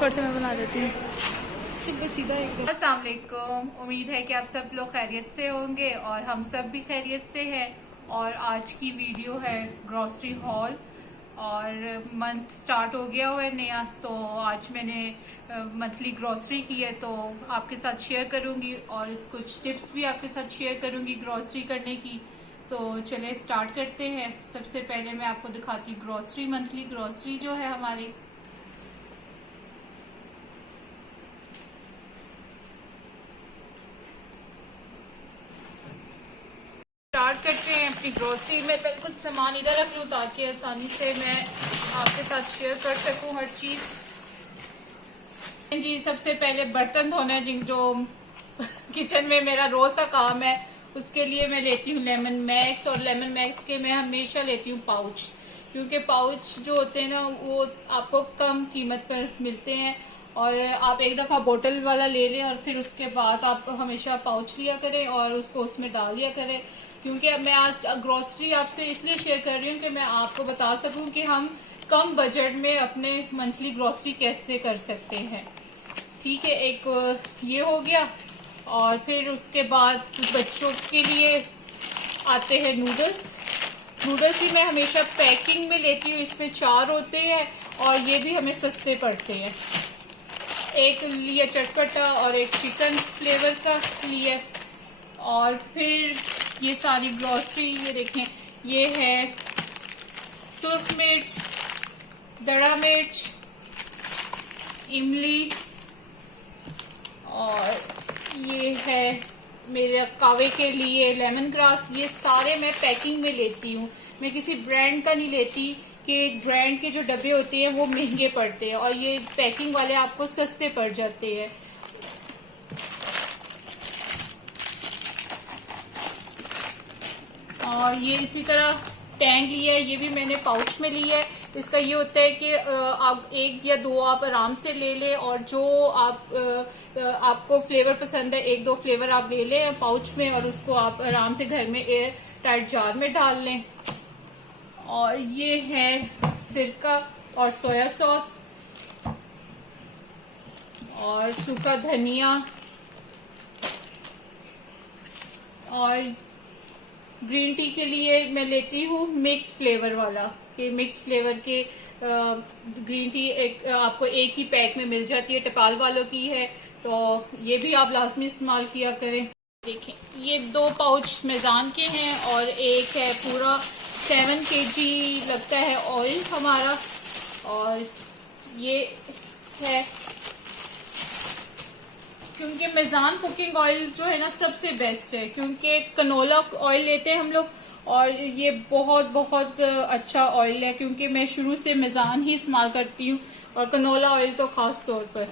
थोड़ा सा मैं बना देती हूँ। अस्सलाम वालेकुम। उम्मीद है कि आप सब लोग खैरियत से होंगे और हम सब भी खैरियत से हैं। और आज की वीडियो है ग्रॉसरी हॉल और मंथ स्टार्ट हो गया हुआ है नया, तो आज मैंने मंथली ग्रॉसरी की है तो आपके साथ शेयर करूंगी और कुछ टिप्स भी आपके साथ शेयर करूंगी ग्रॉसरी करने की। तो चले स्टार्ट करते हैं। सबसे पहले मैं आपको दिखाती हूँ ग्रॉसरी, मंथली ग्रॉसरी जो है हमारी। स्टार्ट करते हैं अपनी ग्रोसरी में। पहले कुछ सामान इधर रख लूँ ताकि आसानी से मैं आपके साथ शेयर कर सकूं हर चीज। जी, सबसे पहले बर्तन धोना है जो किचन में मेरा रोज का काम है, उसके लिए मैं लेती हूँ लेमन मैक्स। और लेमन मैक्स के मैं हमेशा लेती हूँ पाउच, क्योंकि पाउच जो होते हैं ना वो आपको कम कीमत पर मिलते हैं। और आप एक दफा बोतल वाला ले लें और फिर उसके बाद आप हमेशा पाउच लिया करें और उसको उसमें डाल लिया करें। क्योंकि अब मैं आज ग्रोसरी आपसे इसलिए शेयर कर रही हूँ कि मैं आपको बता सकूं कि हम कम बजट में अपने मंथली ग्रोसरी कैसे कर सकते हैं। ठीक है, एक ये हो गया। और फिर उसके बाद बच्चों के लिए आते हैं नूडल्स। नूडल्स भी मैं हमेशा पैकिंग में लेती हूँ, इसमें 4 होते हैं और ये भी हमें सस्ते पड़ते हैं। एक लिए चटपटा और एक चिकन फ्लेवर का लिए। और फिर ये सारी ग्रोसरी, ये देखें, ये है सुर्ख मिर्च, दड़ा मिर्च, इमली, और ये है मेरे कावे के लिए लेमन ग्रास। ये सारे मैं पैकिंग में लेती हूँ, मैं किसी ब्रांड का नहीं लेती कि ब्रांड के जो डब्बे होते हैं वो महंगे पड़ते हैं और ये पैकिंग वाले आपको सस्ते पड़ जाते हैं। और ये इसी तरह टैंग लिया है, ये भी मैंने पाउच में लिया है। इसका ये होता है कि आप 1 या 2 आप आराम से ले लें और जो आपको फ्लेवर पसंद है 1-2 फ्लेवर आप ले लें पाउच में और उसको आप आराम से घर में एयर टाइट जार में डाल लें। और ये है सिरका और सोया सॉस और सूखा धनिया और ग्रीन टी के लिए मैं लेती हूँ मिक्स फ्लेवर वाला, कि मिक्स फ्लेवर के ग्रीन टी आपको एक ही पैक में मिल जाती है, टपाल वालों की है, तो ये भी आप लाजमी इस्तेमाल किया करें। देखें, ये 2 पाउच मेजान के हैं और एक है पूरा 7 kg लगता है ऑयल हमारा। और ये है क्योंकि मेजान कुकिंग ऑयल जो है ना सबसे बेस्ट है, क्योंकि कनोला ऑयल लेते हैं हम लोग और ये बहुत बहुत अच्छा ऑयल है, क्योंकि मैं शुरू से मेजान ही इस्तेमाल करती हूँ और कनोला ऑयल तो खास तौर पर।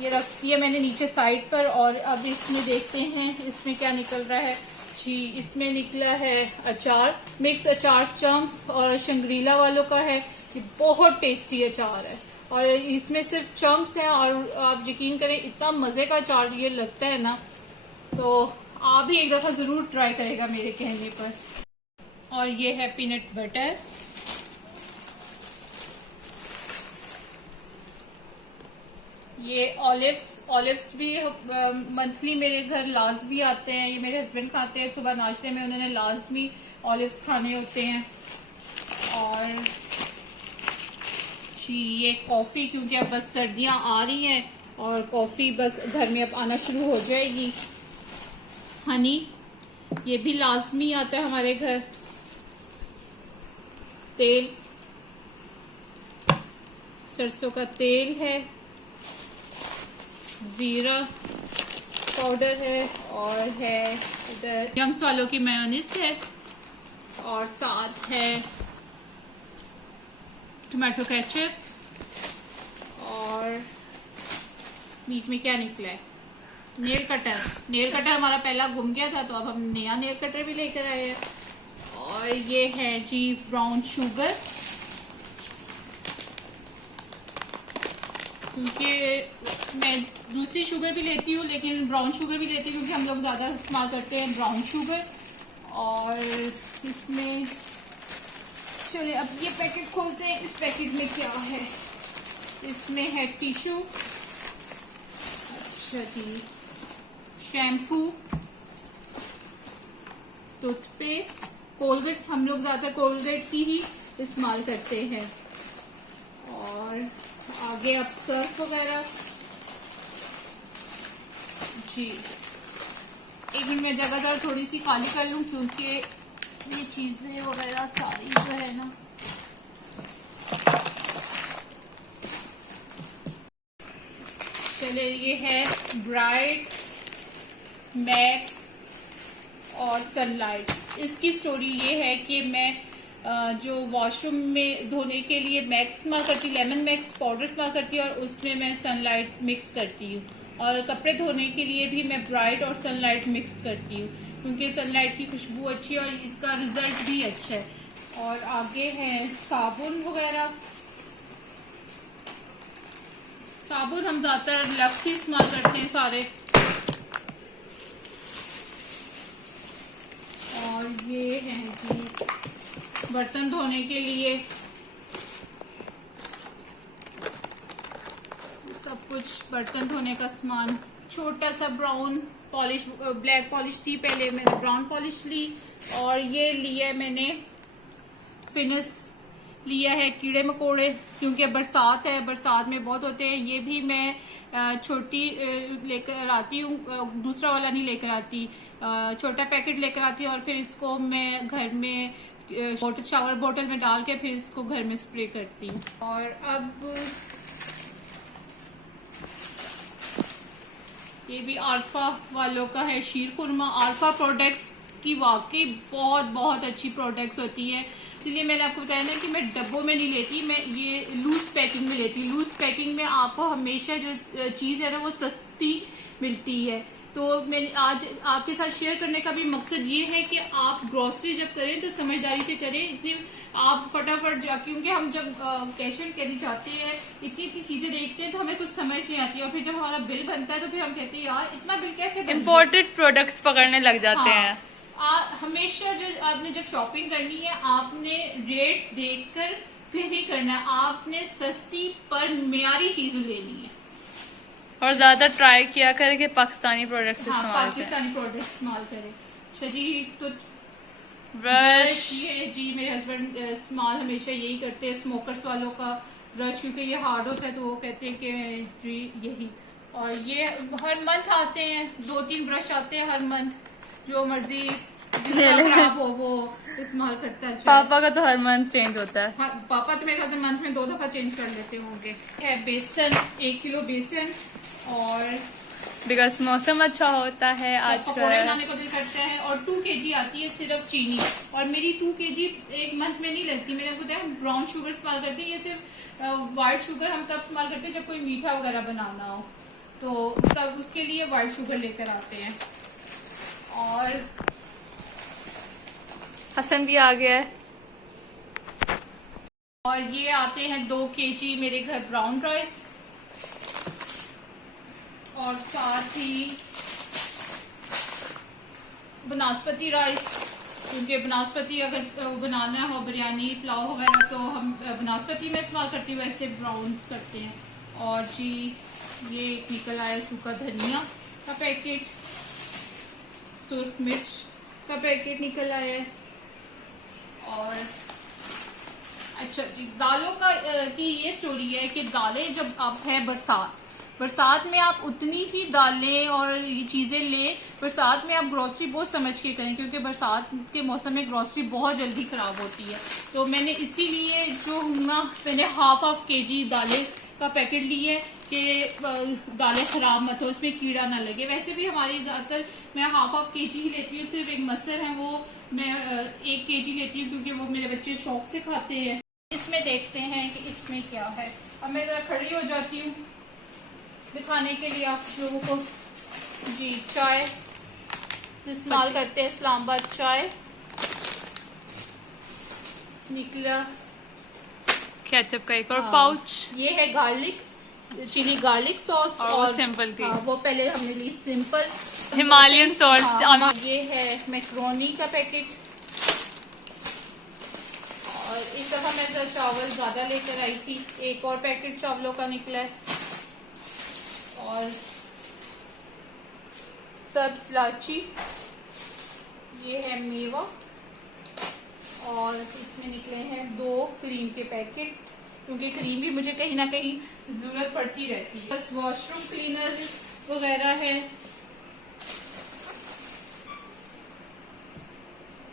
ये रखती है मैंने नीचे साइड पर। और अब इसमें देखते हैं इसमें क्या निकल रहा है। जी, इसमें निकला है अचार, मिक्स अचार चंक्स और शंग्रीला वालों का है। ये बहुत टेस्टी अचार है और इसमें सिर्फ चंक्स हैं और आप यकीन करें इतना मजे का अचार ये लगता है ना, तो आप भी एक दफा जरूर ट्राई करेगा मेरे कहने पर। और ये है पीनट बटर। ये ऑलिव्स भी मंथली मेरे घर लाजमी आते हैं, ये मेरे हस्बैंड खाते हैं, सुबह नाश्ते में उन्होंने लाजमी ऑलिव्स खाने होते हैं। और जी, ये कॉफी, क्योंकि अब बस सर्दियां आ रही हैं और कॉफी बस घर में अब आना शुरू हो जाएगी। हनी, ये भी लाजमी आता है हमारे घर। तेल, सरसों का तेल है, जीरा पाउडर है और है इधर यंग्स वालों की मेयोनीज है और साथ है टोमेटो केचप। और बीच में क्या निकला है, नेल कटर। नेल कटर हमारा पहला गुम गया था तो अब हम नया नेल कटर भी लेकर आए हैं। और ये है जी ब्राउन शुगर, क्योंकि मैं दूसरी शुगर भी लेती हूँ लेकिन ब्राउन शुगर भी लेती हूँ क्योंकि हम लोग ज़्यादा इस्तेमाल करते हैं ब्राउन शुगर। और इसमें चलिए अब ये पैकेट खोलते हैं, इस पैकेट में क्या है। इसमें है टिश्यू, अच्छा जी, शैम्पू, टूथपेस्ट, कोलगेट, हम लोग ज्यादा कोलगेट की ही इस्तेमाल करते हैं। और आगे अब सर्फ वगैरह जी। एक मिनट में जगह जरा थोड़ी सी खाली कर लूं क्योंकि ये चीजें वगैरह सारी जो है ना, चले ये है ब्राइट, मैक्स और सनलाइट। इसकी स्टोरी ये है कि मैं जो वॉशरूम में धोने के लिए मैक्स इस्तेमाल करती हूँ, लेमन मैक्स पाउडर इस्तेमाल करती हूँ और उसमें मैं सनलाइट मिक्स करती हूँ। और कपड़े धोने के लिए भी मैं ब्राइट और सनलाइट मिक्स करती हूँ क्योंकि सनलाइट की खुशबू अच्छी है और इसका रिजल्ट भी अच्छा है। और आगे है साबुन वगैरह। साबुन हम ज्यादातर लक्स ही इस्तेमाल करते हैं सारे। और ये है जी बर्तन धोने के लिए सब कुछ, बर्तन धोने का सामान। छोटा सा ब्राउन पॉलिश, ब्लैक पॉलिश थी पहले, मैंने ब्राउन पॉलिश ली। और ये लिया मैंने फिनिश लिया है कीड़े मकोड़े, क्योंकि बरसात है, बरसात में बहुत होते हैं। ये भी मैं छोटी लेकर आती हूँ, दूसरा वाला नहीं लेकर आती, छोटा पैकेट लेकर आती हूँ और फिर इसको मैं घर में शावर बोतल में डाल के फिर इसको घर में स्प्रे करती हूँ। और अब ये भी आरफा वालों का है शीर कुरमा। आरफा प्रोडक्ट्स की वाकई बहुत बहुत अच्छी प्रोडक्ट्स होती है, इसलिए मैंने आपको बताया ना कि मैं डब्बों में नहीं लेती, मैं ये लूज पैकिंग में लेती हूँ। लूज पैकिंग में आपको हमेशा जो चीज है ना वो सस्ती मिलती है। तो मैंने आज आपके साथ शेयर करने का भी मकसद ये है कि आप ग्रोसरी जब करें तो समझदारी से करें। इतनी आप फटाफट क्योंकि हम जब कैश एंड कैरी जाते हैं, इतनी इतनी चीजें देखते हैं तो हमें कुछ समझ नहीं आती और फिर जब हमारा बिल बनता है तो फिर हम कहते हैं यार इतना बिल कैसे बनता है? इम्पोर्टेड प्रोडक्ट्स पकड़ने लग जाते हैं। हमेशा जो आपने जब शॉपिंग करनी है आपने रेट देखकर फिर ही करना है। आपने सस्ती पर मियारी चीज लेनी है और ज्यादा ट्राई किया करें कि पाकिस्तानी प्रोडक्ट्स इस्तेमाल करें। पाकिस्तानी प्रोडक्ट इस्तेमाल करें। अच्छा जी, तो ब्रश ये जी मेरे हस्बैंड इस्तेमाल हमेशा यही करते हैं, स्मोकर्स वालों का ब्रश, क्योंकि ये हार्ड होता है तो वो कहते हैं कि जी यही। और ये हर मंथ आते हैं, 2-3 ब्रश आते हैं हर मंथ, जो मर्जी जिसका खराब हो वो इस्तेमाल करता है। पापा का तो हर मंथ चेंज होता है। हाँ, पापा तो मेरे ख्याल से मंथ में 2 दफा चेंज कर लेते होंगे। है बेसन, 1 किलो बेसन, और बिकॉज मौसम अच्छा होता है आजकल, पकौड़े बनाने को दिल करता है। और 2 kg आती है सिर्फ चीनी, और मेरी 2 kg एक मंथ में नहीं लगती। मैंने आपको बताया ब्राउन शुगर इस्तेमाल करते हैं, ये सिर्फ व्हाइट शुगर हम तब इस्तेमाल करते हैं जब कोई मीठा वगैरह बनाना हो, तो तब उसके लिए व्हाइट शुगर लेकर आते हैं। और हसन भी आ गया है। और ये आते हैं 2 kg मेरे घर ब्राउन राइस, और साथ ही बनास्पति राइस, क्योंकि बनास्पति अगर बनाना हो बिरयानी पुलाव वगैरह तो हम बनास्पति में इस्तेमाल करती हूँ, वैसे ब्राउन करते हैं। और जी ये निकल आया सूखा धनिया का पैकेट, सुर्ख मिर्च का पैकेट निकल आया है। और अच्छा जी, दालों का की ये स्टोरी है कि दालें जब आप है बरसात में आप उतनी ही दालें और ये चीजें लें। बरसात में आप ग्रोसरी बहुत समझ के करें, क्योंकि बरसात के मौसम में ग्रोसरी बहुत जल्दी खराब होती है। तो मैंने इसीलिए जो ना मैंने हाफ kg दालें का पैकेट लिए कि दालें खराब मत हो, उसमें कीड़ा ना लगे। वैसे भी हमारी ज्यादातर मैं हाफ kg ही लेती हूँ, सिर्फ एक मसर है वो मैं 1 kg लेती हूँ क्योंकि वो मेरे बच्चे शौक से खाते हैं। इसमें देखते हैं कि इसमें क्या है। अब मैं जरा खड़ी हो जाती हूँ दिखाने के लिए आप लोगों को। जी चाय इस्तेमाल करते हैं, इस्लामाबाद चाय निकला। केचप का एक और पाउच, ये है गार्लिक चिली गार्लिक सॉस, और सिंपल थी। वो पहले हमने ली सिंपल हिमालयन सॉल्ट। ये है मैक्रोनी का पैकेट, और इस दफा मैं तो चावल ज्यादा लेकर आई थी, एक और पैकेट चावलों का निकला है। और सब्ज इलायची, ये है मेवा, और इसमें निकले हैं 2 क्रीम के पैकेट, क्योंकि क्रीम भी मुझे कहीं ना कहीं जरूरत पड़ती रहती है। बस वॉशरूम क्लीनर वगैरह है।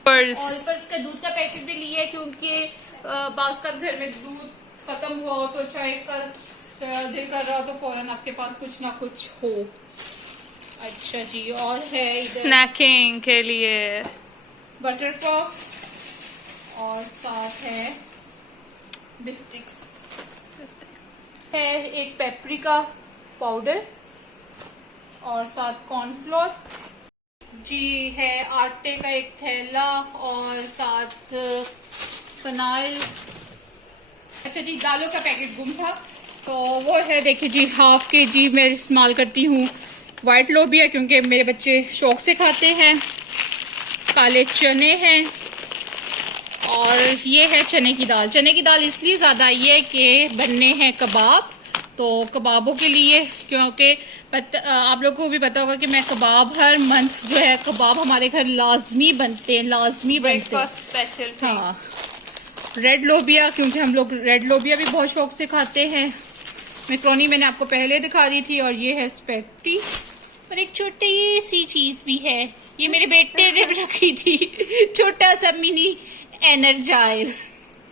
ऑलपर्स का दूध का पैकेट भी लिया है, क्योंकि बास का घर में दूध खत्म हुआ हो तो चाहे कल दिल कर रहा हो तो फौरन आपके पास कुछ ना कुछ हो। अच्छा जी, और है इधर स्नैकिंग के लिए बटर पॉप, और साथ है बिस्टिक्स, है एक पेपरिका पाउडर, और साथ कॉर्नफ्लोर जी, है आटे का एक थैला, और साथ फनाइल। अच्छा जी, दालों का पैकेट गुम था तो वो है, देखिए जी, हाफ kg मैं इस्तेमाल करती हूँ वाइट लोबिया, क्योंकि मेरे बच्चे शौक से खाते हैं। काले चने हैं, और ये है चने की दाल। चने की दाल इसलिए ज्यादा आई है कि बनने हैं कबाब, तो कबाबों के लिए, क्योंकि आप लोगों को भी पता होगा कि मैं कबाब हर मंथ जो है कबाब हमारे घर लाजमी बनते हैं, लाजमी बनते हैं। स्पेशल। हाँ, रेड लोबिया, क्योंकि हम लोग रेड लोबिया भी बहुत शौक से खाते हैं। मैक्रोनी मैंने आपको पहले दिखा दी थी, और ये है स्पेगेटी, और एक छोटी सी चीज भी है, ये मेरे बेटे ने रखी थी, छोटा सा मिनी एनर्जाइल,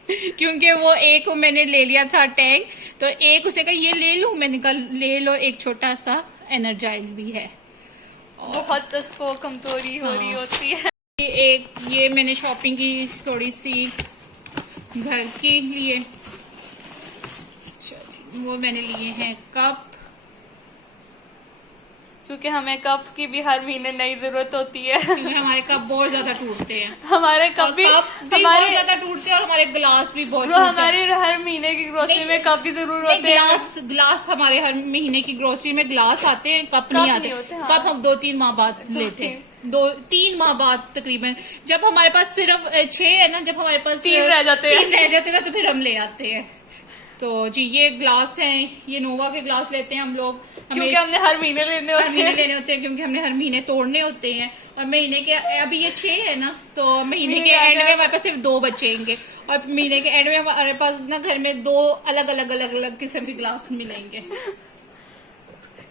क्योंकि वो एक मैंने ले लिया था टैंक, तो एक उसे कहा ये ले लूं, मैंने कहा ले लो, एक छोटा सा एनर्जाइल भी है। बहुत उसको कमजोरी हो रही होती है। ये मैंने शॉपिंग की थोड़ी सी घर के लिए, वो मैंने लिए हैं कप, क्योंकि हमें कप की भी हर महीने नई जरूरत होती है। क्योंकि हमारे कप बहुत ज्यादा टूटते हैं, हमारे कप भी बहुत हमारे ज्यादा टूटते हैं, और हमारे गिलास भी बहुत जो हमारे हर महीने की ग्रोसरी में कप भी जरूर होते हैं। गिलास हमारे हर महीने की ग्रोसरी में गिलास आते हैं, कप नहीं आते। हाँ। कप हम 2-3 माह बाद लेते हैं, 2-3 माह बाद तकरीबन। जब हमारे पास सिर्फ 6 है ना, जब हमारे पास 3 रह जाते हैं ना, तो फिर हम ले आते हैं। तो जी, ये ग्लास हैं, ये नोवा के ग्लास लेते हैं हम लोग, क्योंकि हमने हर महीने लेने होते हैं, क्योंकि हमने हर महीने तोड़ने होते हैं। और महीने के अभी ये 6 है ना, तो महीने के एंड में हमारे पास सिर्फ 2 बचेंगे, और महीने के एंड में हमारे पास ना घर में 2 अलग अलग किस्म के ग्लास मिलेंगे।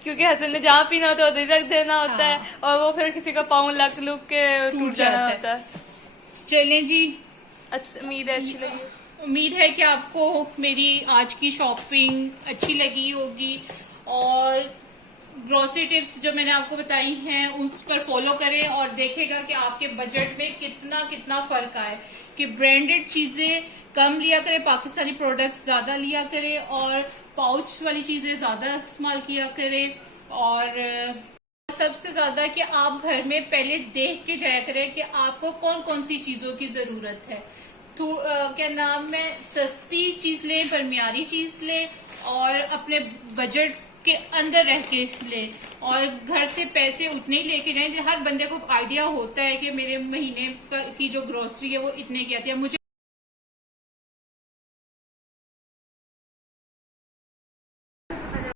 क्योंकि हसन ने जहाँ पीना होता है उधर रख देना होता है, हाँ। और वो फिर किसी का पाँव लग के टूट जाना होता है। चलें जी, अच्छा, उम्मीद है अच्छी लगी। उम्मीद है कि आपको मेरी आज की शॉपिंग अच्छी लगी होगी, और ग्रोसरी टिप्स जो मैंने आपको बताई हैं उस पर फॉलो करें, और देखेगा कि आपके बजट में कितना फर्क आए, कि ब्रांडेड चीजें कम लिया करें, पाकिस्तानी प्रोडक्ट्स ज्यादा लिया करें, और पाउच वाली चीजें ज्यादा इस्तेमाल किया करें, और सबसे ज्यादा कि आप घर में पहले देख के जाया करें कि आपको कौन कौन सी चीजों की जरूरत है। क्या नाम है, सस्ती चीज लें पर मियारी चीज लें, और अपने बजट के अंदर रह के लें, और घर से पैसे उतने ही लेके जाएं। हर बंदे को आइडिया होता है कि मेरे महीने की जो ग्रोसरी है वो इतने की आती है। मुझे